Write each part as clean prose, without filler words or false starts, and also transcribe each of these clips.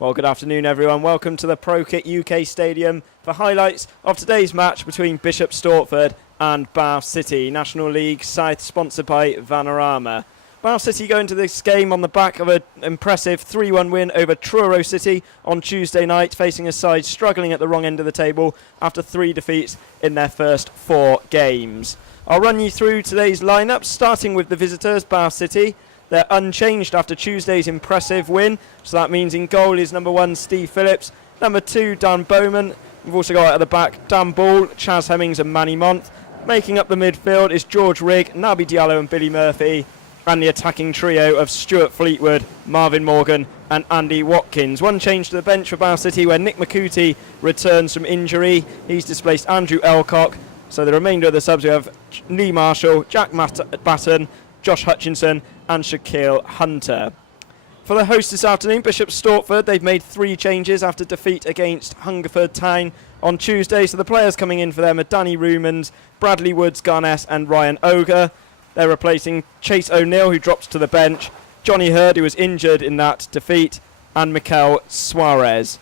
Well, good afternoon, everyone. Welcome to the ProKit UK Stadium for highlights of today's match between Bishop Stortford and Bath City, National League South, sponsored by Vanarama. Bath City go into this game on the back of an impressive 3-1 win over Truro City on Tuesday night, facing a side struggling at the wrong end of the table after 3 defeats in their first 4 games. I'll run you through today's lineup, starting with the visitors, Bath City. They're unchanged after Tuesday's impressive win, so that means in goal is number 1 Steve Phillips, number 2 Dan Bowman. We've also got at the back Dan Ball, Chaz Hemmings and Manny Month. Making up the midfield is George Rigg, Naby Diallo and Billy Murphy, and the attacking trio of Stuart Fleetwood, Marvin Morgan and Andy Watkins. One change to the bench for Bath City where Nick McCooty returns from injury. He's displaced Andrew Elcock, so the remainder of the subs we have Lee Marshall, Jack Batten, Josh Hutchinson and Shaquille Hunter. For the host this afternoon, Bishop Stortford, they've made 3 changes after defeat against Hungerford Town on Tuesday. So the players coming in for them are Danny Rumans, Bradley Woods Garness and Ryan Ogre. They're replacing Chase O'Neill, who drops to the bench, Johnny Hurd, who was injured in that defeat, and Mikel Suarez.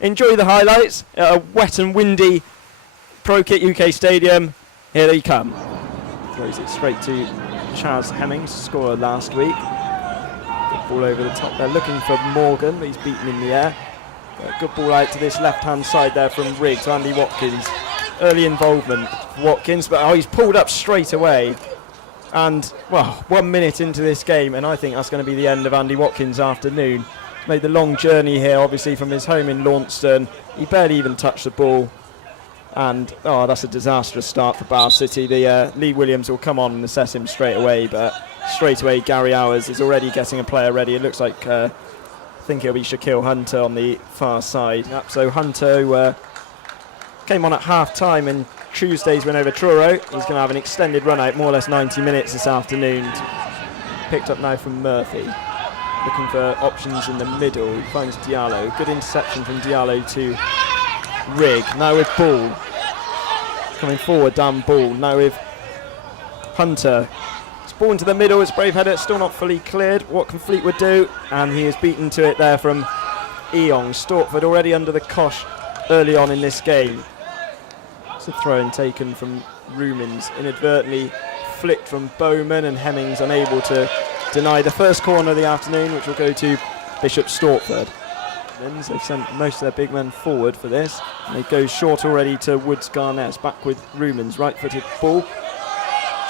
Enjoy the highlights at a wet and windy ProKit UK Stadium. Here they come. Throws it straight to Chaz Hemmings, scorer last week. Good ball over the top there, looking for Morgan, but he's beaten in the air. Good ball out to this left-hand side there from Riggs to Andy Watkins. Early involvement for Watkins, but he's pulled up straight away. And, well, 1 minute into this game, and I think that's going to be the end of Andy Watkins' afternoon. Made the long journey here, obviously, from his home in Launceston. He barely even touched the ball. And, that's a disastrous start for Bath City. Lee Williams will come on and assess him straight away, but straight away Gary Hours is already getting a player ready. It looks like, I think it'll be Shaquille Hunter on the far side. So Hunter came on at half-time in Tuesday's win over Truro. He's going to have an extended run out, more or less 90 minutes this afternoon. Picked up now from Murphy. Looking for options in the middle. He finds Diallo. Good interception from Diallo to Rigg. Now with Ball. Coming forward, Dan Ball. Now with Hunter. It's ball into the middle. It's brave header. Still not fully cleared. What can Fleetwood do? And he is beaten to it there from Eong. Stortford already under the cosh early on in this game. It's a throw-in taken from Rumans. Inadvertently flicked from Bowman, and Hemmings unable to deny the first corner of the afternoon, which will go to Bishop Stortford. They've sent most of their big men forward for this. And they go short already to Woods Garness. Back with Rumans, right-footed ball.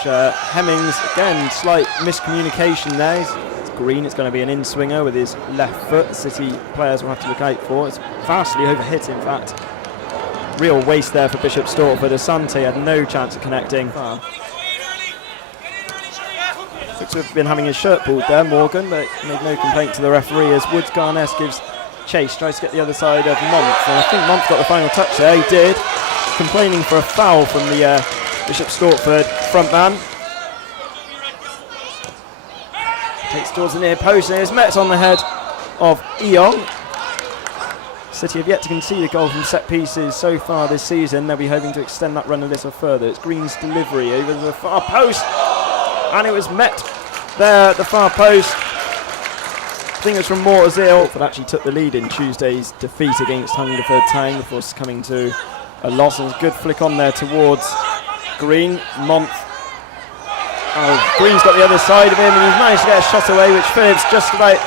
Hemmings, again, slight miscommunication there. It's Green, it's going to be an in-swinger with his left foot. City players will have to look out for. It's vastly overhit, in fact. Real waste there for Bishop Stortford. Asante had no chance of connecting. Looks to have been having his shirt pulled there, Morgan, but made no complaint to the referee as Woods Garness gives chase, tries to get the other side of Month, and I think Month got the final touch there. He did, complaining for a foul from the Bishop Stortford front man. Takes towards the near post and is met on the head of Eong. City have yet to concede a goal from set pieces so far this season. They'll be hoping to extend that run a little further. It's Green's delivery over the far post, and it was met there at the far post. I think it was from Mortazil, but actually took the lead in Tuesday's defeat against Hungerford Town before succumbing to a loss. And a good flick on there towards Green. Month. Green's got the other side of him, and he's managed to get a shot away, which Phillips just about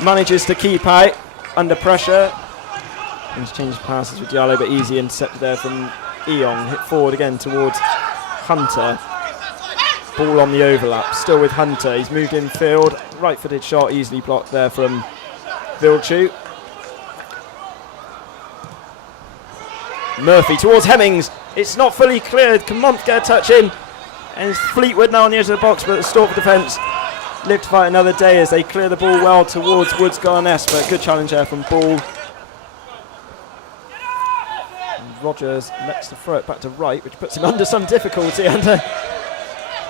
manages to keep out under pressure. He's changed passes with Diallo, but easy intercepted there from Eong. Hit forward again towards Hunter. Ball on the overlap, still with Hunter. He's moved infield. Right-footed shot, easily blocked there from Vilchu. Murphy towards Hemmings. It's not fully cleared. Can Month get a touch in? And it's Fleetwood now on the edge of the box, but the Stortford defence live to fight another day as they clear the ball well towards Woods Garness, but good challenge there from Ball. And Rogers lets to throw it back to right, which puts him under some difficulty.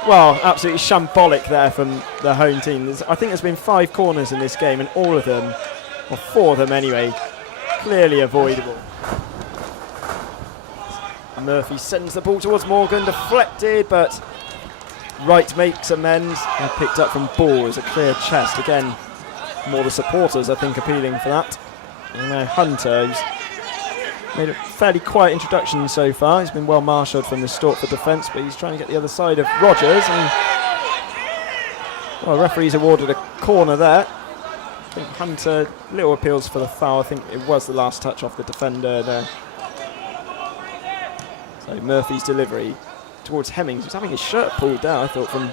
Absolutely shambolic there from the home team. I think there's been 5 corners in this game, and all of them, or 4 of them anyway, clearly avoidable. Murphy sends the ball towards Morgan, deflected, but Wright makes amends and picked up from Ball as a clear chest. Again, more the supporters, I think, appealing for that. Hunter, who's made a fairly quiet introduction so far. He's been well marshalled from the Stortford defence, but he's trying to get the other side of Rogers. And well, the referee's awarded a corner there. I think Hunter, little appeals for the foul. I think it was the last touch off the defender there. So Murphy's delivery towards Hemmings, who's having his shirt pulled down, I thought, from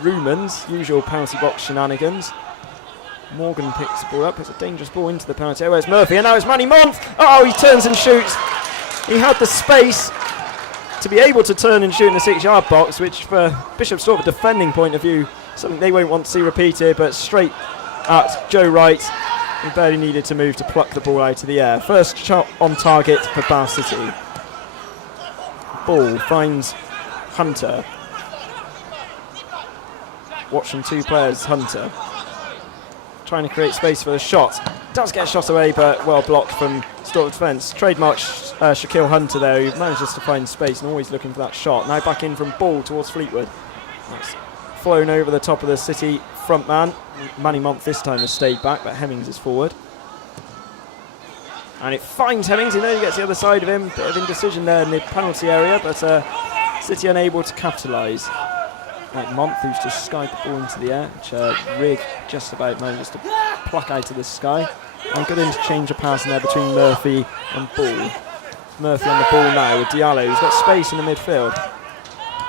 Ruman's usual penalty box shenanigans. Morgan picks the ball up. It's a dangerous ball into the penalty area. Where's Murphy? And now it's Manny Month. Oh, he turns and shoots. He had the space to be able to turn and shoot in the 6-yard box, which for Bishop Stortford defending point of view, something they won't want to see repeated, but straight at Joe Wright. He barely needed to move to pluck the ball out of the air. First shot on target for Bath City. Ball finds Hunter. Watching two players, Hunter. Trying to create space for the shot. Does get a shot away, but well blocked from Stortford defence. Trademark Shaquille Hunter there, who manages to find space and always looking for that shot. Now back in from Ball towards Fleetwood. That's flown over the top of the City front man. Manny Month this time has stayed back, but Hemmings is forward. And it finds Hemmings. He nearly gets the other side of him. Bit of indecision there in the penalty area, but City unable to capitalise. Like Month, who's just skied the ball into the air, which Rigg just about manages to pluck out of the sky. And good interchange of passing there between Murphy and Ball. Murphy on the ball now with Diallo, who's got space in the midfield.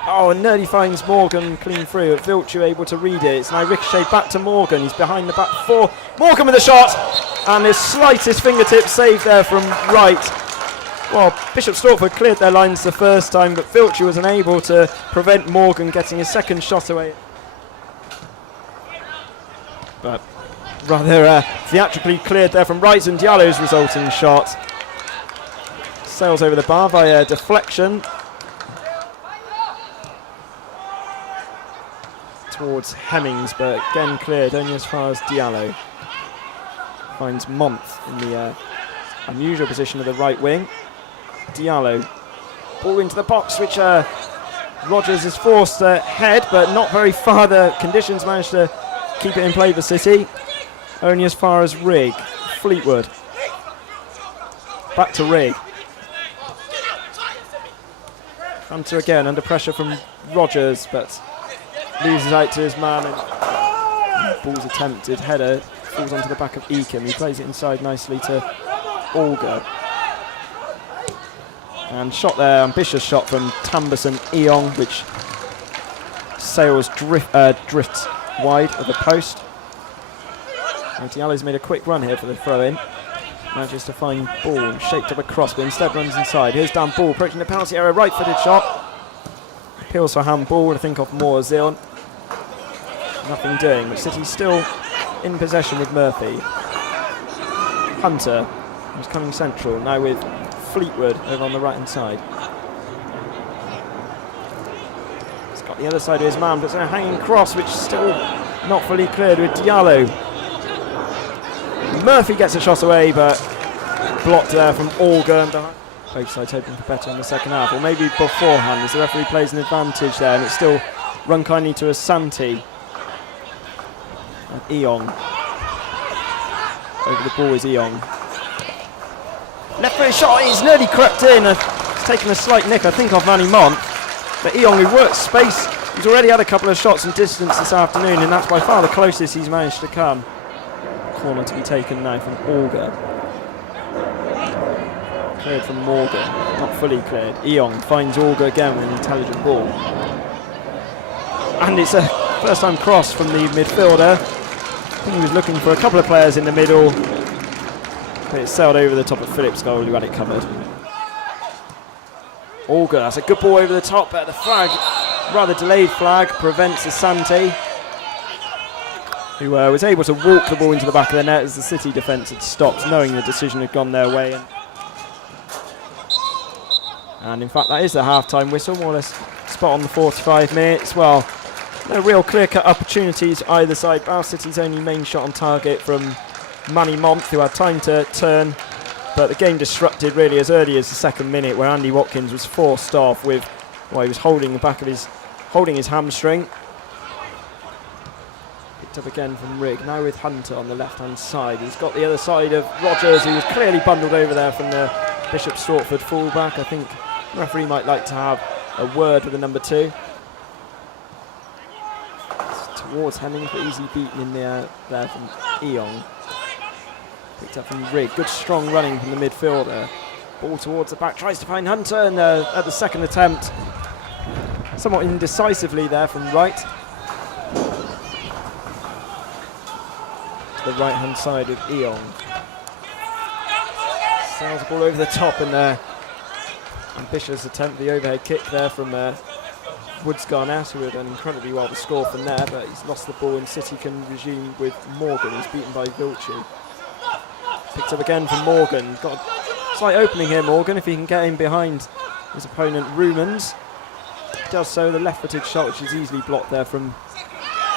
Oh, and nearly finds Morgan clean through. Vilchu able to read it. It's now ricocheted back to Morgan. He's behind the back four. Morgan with a shot, and his slightest fingertip save there from Wright. Well, Bishop Stortford cleared their lines the first time, but Vilchu was unable to prevent Morgan getting his second shot away. But rather theatrically cleared there from Wright, and Diallo's resulting shot sails over the bar via deflection towards Hemmings, but again cleared only as far as Diallo. Finds Month in the unusual position of the right wing. Diallo, ball into the box, which Rogers is forced to head, but not very far. The conditions managed to keep it in play for City. Only as far as Rigg. Fleetwood. Back to Rigg. Hunter again under pressure from Rogers, but loses out to his man. And ball's attempted. Header falls onto the back of Eakham. He plays it inside nicely to Olga. And shot there, ambitious shot from Tamberson Eong, which sails drifts wide of the post. And Diallo's made a quick run here for the throw-in. Manages to find Ball, shaped up a cross, but instead runs inside. Here's Dan Ball, approaching the penalty area, right-footed shot. Appeals for handball, I think off Moorzil. Nothing doing, but City's still in possession with Murphy. Hunter, who's coming central, now with Fleetwood over on the right hand side. He's got the other side of his man, but it's a hanging cross which is still not fully cleared with Diallo. Murphy gets a shot away, but blocked there from Olga. Both sides hoping for better in the second half, or maybe beforehand as the referee plays an advantage there, and it's still run kindly to Asante. And Eong. Over the ball is Eong. Left foot shot, he's nearly crept in. He's taken a slight nick, I think, off Manny Month. But Eong, who works space, he's already had a couple of shots and distance this afternoon, and that's by far the closest he's managed to come. Corner to be taken now from Olga. Cleared from Morgan, not fully cleared. Eong finds Olga again with an intelligent ball. And it's a first time cross from the midfielder. I think he was looking for a couple of players in the middle. But it sailed over the top of Phillips' goal, who had it covered. Olga, that's a good ball over the top, but the flag, rather delayed flag, prevents Asante, who was able to walk the ball into the back of the net as the City defence had stopped, knowing the decision had gone their way. And in fact, that is the half-time whistle, more or less spot on the 45 minutes. Well, no real clear-cut opportunities either side. Bath City's only main shot on target from Manny Month, who had time to turn, but the game disrupted really as early as the second minute, where Andy Watkins was forced off with, well, he was holding the back of his hamstring. Picked up again from Rigg, now with Hunter on the left-hand side. He's got the other side of Rogers, who was clearly bundled over there from the Bishop Stortford fullback. I think the referee might like to have a word with the number 2. It's towards Hemmings, but easily beaten in there from Eong. Picked up from Rigg. Good strong running from the midfielder. Ball towards the back, tries to find Hunter, and at the second attempt, somewhat indecisively there from Wright. To the right-hand side of Eong. Sails the ball over the top, and ambitious attempt, the overhead kick there from Woods Garnett, who had done incredibly well to score from there, but he's lost the ball and City can resume with Morgan. He's beaten by Vilchy. Picked up again from Morgan. Got a slight opening here, Morgan, if he can get in behind his opponent, Rumans. Does so, the left-footed shot, which is easily blocked there from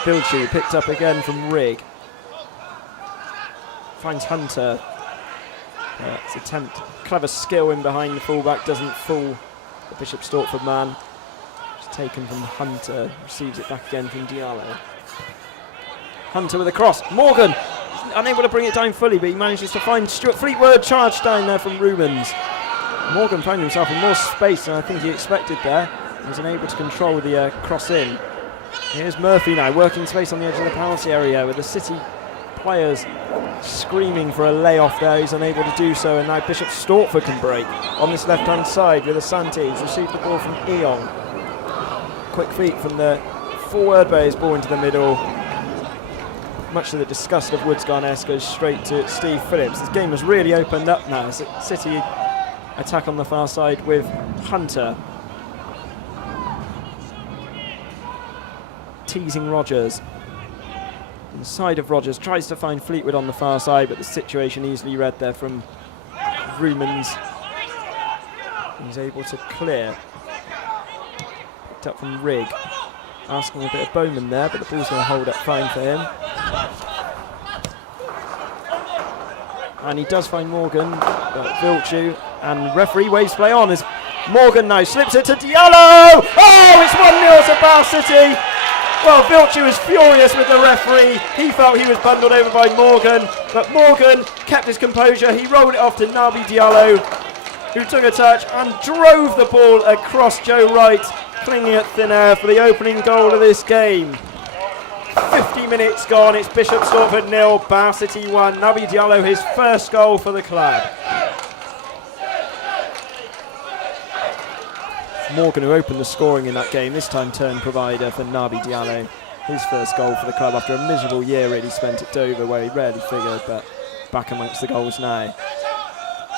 Vilchy. Picked up again from Rigg. Finds Hunter. His attempt, clever skill in behind the fullback, doesn't fool the Bishop Stortford man. It's taken from Hunter, receives it back again from Diallo. Hunter with a cross. Morgan unable to bring it down fully, but he manages to find Stuart Fleetwood, charged down there from Rumans. Morgan found himself in more space than I think he expected there. He was unable to control the cross in. Here's Murphy now, working space on the edge of the penalty area with the City players screaming for a layoff there. He's unable to do so, and now Bishop Stortford can break on this left-hand side with Asante. He's received the ball from Eong. Quick feet from the forward, but his ball into the middle. Much to the disgust of Woods Garnett, goes straight to Steve Phillips. This game has really opened up now. City attack on the far side with Hunter. Teasing Rogers. Inside of Rogers, tries to find Fleetwood on the far side, but the situation easily read there from Rumans. He's able to clear. Picked up from Rigg. Asking a bit of Bowman there, but the ball's going to hold up fine for him. And he does find Morgan, Vilchy, and referee waves play on as Morgan now slips it to Diallo! Oh, it's 1-0 to Bath City! Well, Vilchy was furious with the referee. He felt he was bundled over by Morgan, but Morgan kept his composure. He rolled it off to Naby Diallo, who took a touch and drove the ball across Joe Wright, clinging at thin air for the opening goal of this game. 50 minutes gone, it's Bishop Stortford 0, Bath City 1. Naby Diallo, his first goal for the club. Morgan, who opened the scoring in that game, this time turned provider for Naby Diallo. His first goal for the club after a miserable year really spent at Dover, where he rarely figured, but back amongst the goals now.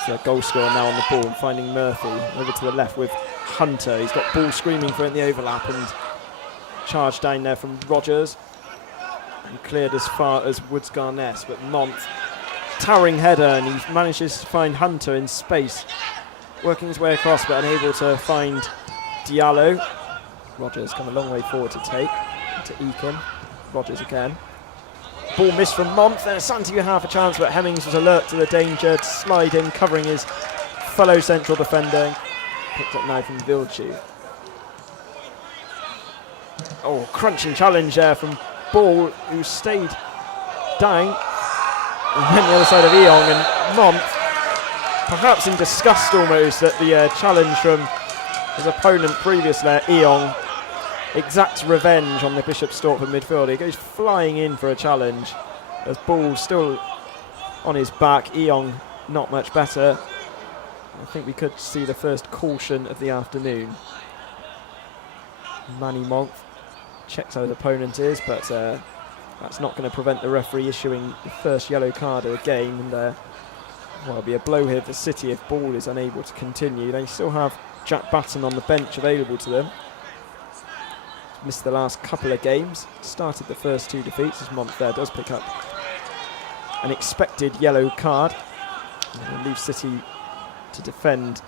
So goal scorer now on the ball and finding Murphy over to the left with Hunter. He's got ball screaming for it in the overlap and charged down there from Rogers and cleared as far as Woods Garnett, but Month, towering header, and he manages to find Hunter in space, working his way across but unable to find Diallo. Rogers come a long way forward to take, to Eakin. Rogers again. Ball missed from Month, and Asante with half a chance, but Hemmings was alert to the danger to slide in, covering his fellow central defender. Picked up now from Vilchy. Oh, crunching challenge there from Ball, who stayed down. And then the other side of Eong, and Month, perhaps in disgust almost at the challenge from his opponent previously, Eong, exacts revenge on the Bishop Stortford midfielder. He goes flying in for a challenge as Ball still on his back. Eong not much better. I think we could see the first caution of the afternoon. Manny Month checks how his opponent is, but that's not going to prevent the referee issuing the first yellow card of the game, and well, it'll be a blow here for City if Ball is unable to continue. They still have Jack Batten on the bench available to them. Missed the last couple of games, started the first 2 defeats as Month there does pick up an expected yellow card. And leaves City to defend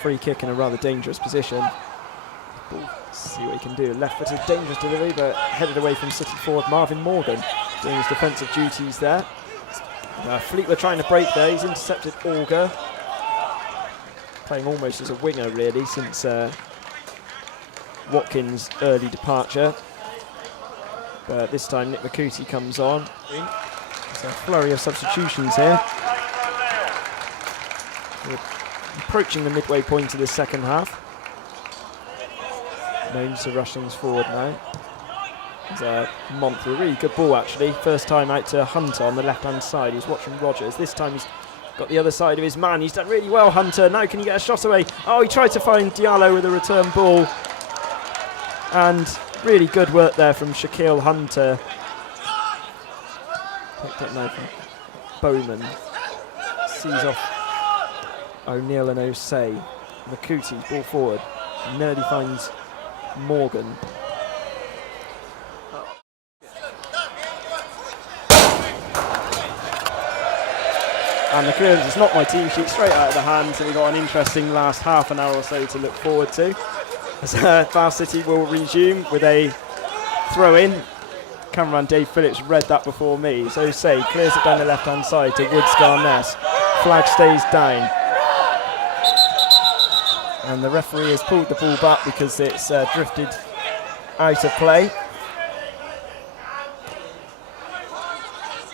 free kick in a rather dangerous position. Ball, see what he can do. Left-footed, dangerous delivery, but headed away from City forward Marvin Morgan doing his defensive duties there. Fleetwood trying to break there. He's intercepted Auger, playing almost as a winger really since Watkins' early departure. But this time Nick Makuti comes on. There's a flurry of substitutions here. We're approaching the midway point of the second half. No use of rush things forward now. There's a Month, a really good ball actually. First time out to Hunter on the left-hand side. He's watching Rogers. This time he's got the other side of his man. He's done really well, Hunter. Now can he get a shot away? Oh, he tried to find Diallo with a return ball. And really good work there from Shaquille Hunter. Picked up now from Bowman. Sees off O'Neill and Osei. Makuti, ball forward. Nearly finds Morgan. And the clearance is not my team sheet, straight out of the hand, so we've got an interesting last half an hour or so to look forward to. As Bath City will resume with a throw-in. Cameraman Dave Phillips read that before me. So say clears it down the left-hand side to Woods Garness. Flag stays down. And the referee has pulled the ball back because it's drifted out of play.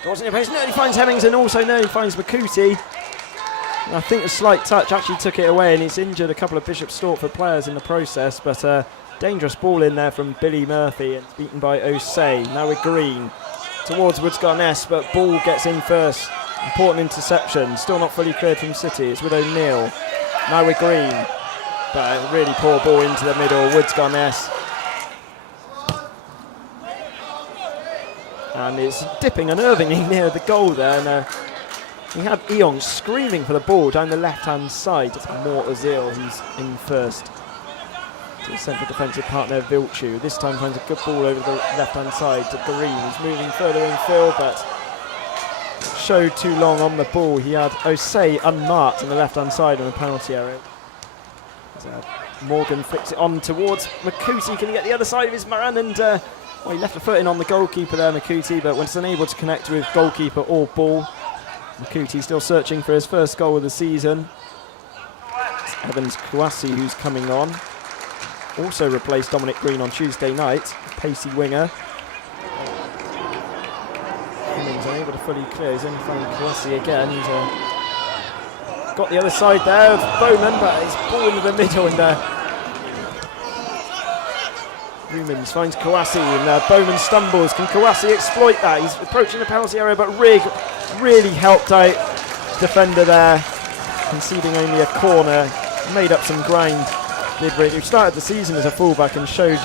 Dawson Pace nearly finds Hemmings and also nearly finds Makuti. I think a slight touch actually took it away and it's injured a couple of Bishop Stortford players in the process, but dangerous ball in there from Billy Murphy and it's beaten by Osei. Now with Green towards Woods Garness, but ball gets in first. Important interception, still not fully cleared from City. It's with O'Neill. Now with Green, but a really poor ball into the middle. Woods Garness. And it's dipping unnervingly near the goal there. And we had Eon screaming for the ball down the left-hand side. It's Mort Azil who's in first. To the central defensive partner, Vilchu. This time finds a good ball over the left-hand side to Green. He's moving further infield, but showed too long on the ball. He had Osei unmarked on the left-hand side on the penalty area. Morgan flicks it on towards Makuti. Can he get the other side of his man? And well, he left a foot in on the goalkeeper there, Makuti, but was unable to connect with goalkeeper or ball. Makuti still searching for his first goal of the season. It's Evans Kouassi who's coming on. Also replaced Dominic Green on Tuesday night, pacey winger. Hemmings unable to fully clear. He's only finding Kouassi again. He's got the other side there of Bowman, but he's ball into the middle and Rumans finds Kouassi and Bowman stumbles. Can Kouassi exploit that? He's approaching the penalty area, but Rigg really helped out defender there, conceding only a corner. Made up some ground, did Rigg, who started the season as a fullback and showed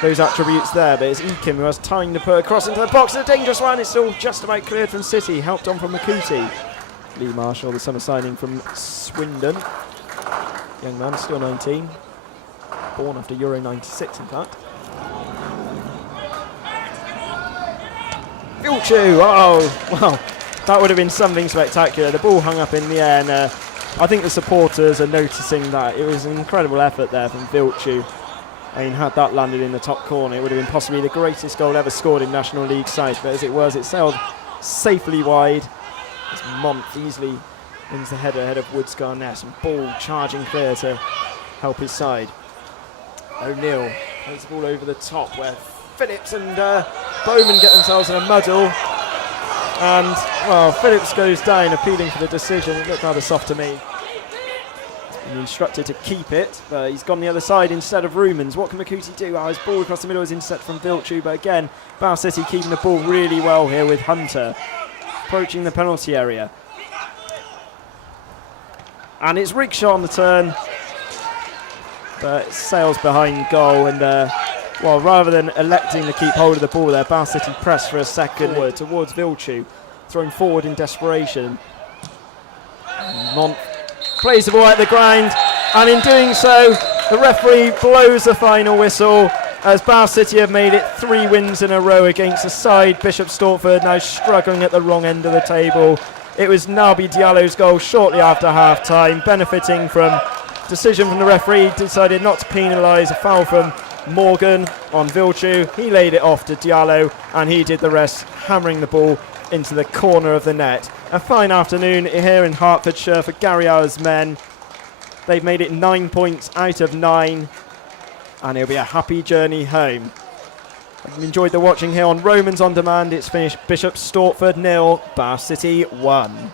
those attributes there, but it's Ekim who has time to put a cross into the box. It's a dangerous one. It's still just about cleared from City, helped on from Makuti. Lee Marshall, the summer signing from Swindon. Young man, still 19. Born after Euro 96, in fact. Vilchu! Oh, well, that would have been something spectacular. The ball hung up in the air, and I think the supporters are noticing that. It was an incredible effort there from Vilchu. I mean, had that landed in the top corner, it would have been possibly the greatest goal ever scored in National League side. But as it was, it sailed safely wide. As Mont easily wins the header ahead of Woods Garness, and ball charging clear to help his side. O'Neill plays the ball over the top where Phillips and Bowman get themselves in a muddle. And, well, Phillips goes down appealing for the decision. It looked rather soft to me. He's been instructed to keep it, but he's gone the other side instead of Rumans. What can Makuti do? Oh, his ball across the middle is intercepted from Vilchu, but again, Bath City keeping the ball really well here with Hunter. Approaching the penalty area. And it's Rigshaw on the turn. But it sails behind goal and, well, rather than electing to keep hold of the ball there, Bath City press for a second forward towards Vilchu, thrown forward in desperation. Mont plays the ball at the ground, and in doing so, the referee blows the final whistle as Bath City have made it 3 wins in a row against a side, Bishop Stortford, now struggling at the wrong end of the table. It was Nabi Diallo's goal shortly after half-time, benefiting from decision from the referee. Decided not to penalise a foul from Morgan on Vilchu. He laid it off to Diallo and he did the rest, hammering the ball into the corner of the net. A fine afternoon here in Hertfordshire for Gary Hour's men. They've made it 9 points out of 9 and it'll be a happy journey home. I've enjoyed the watching here on Romans On Demand. It's finished Bishop Stortford 0, Bath City 1.